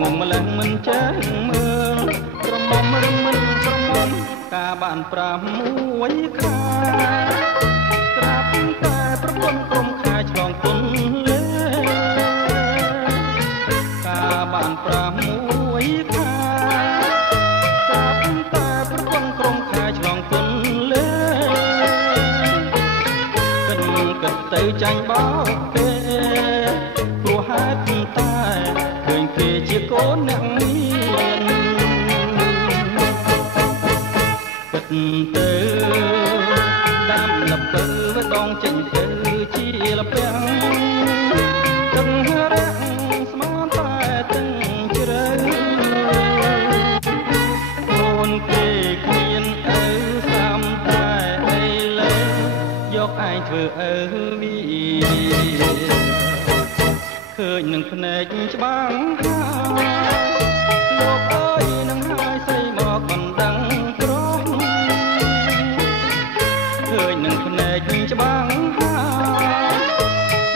ងងម្លេះមិនចេះមើលក្រមុំរឹងមិនក្រមុំការបានប្រាំមួយខែស្រាប់តែប្រពន្ធក្រុមខែឆ្លងទុនលេការបានប្រាំមួយខែស្រាប់តែប្រពន្ធក្រុមខែឆ្លងទុនលេគិតទៅចាញ់បោកគេព្រោះហេតុតែឃើញគេជាកូនអ្នកមានគិតទៅដាំលពើដងចេញទៅជាលពាំងទឹករាក់ស្មានតែទឹកជ្រៅកូនគេគ្មានឪសាំតែអីលើយកឯងធ្វើឪវីឃើញនឹងភ្នែកច្បាំងលោកអើយនឹងហើយស្រីមកមិនដឹងក្រោះឃើញនឹងភ្នែកច្បាំង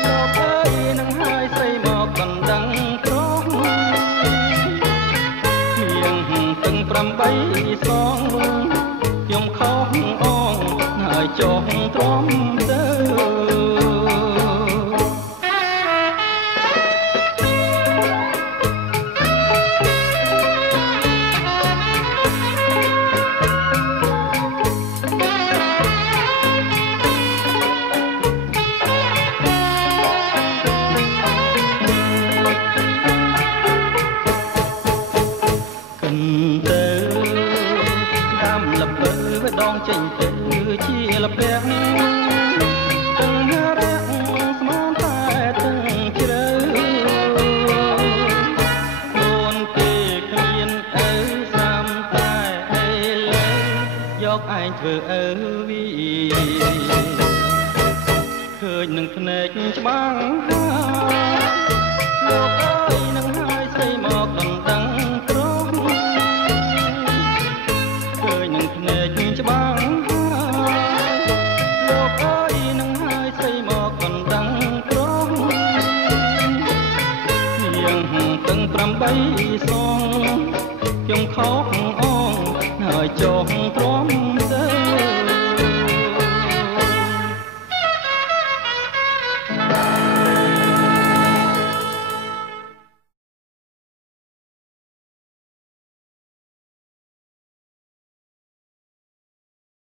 លោកអើយនឹងហើយស្រីមកមិនដឹងក្រោះៀងទាំង8សងខ្ញុំខុសអងហើយចុះទ្រាំទៅដងចេញទៅជាលពាំងទាំងរាក់ស្មានតែទាំងជ្រៅកូនគេគ្មានឪសាំតែអីលើយកឯងធ្វើឪវីឃើញនឹងភ្នែកច្បាំងលោក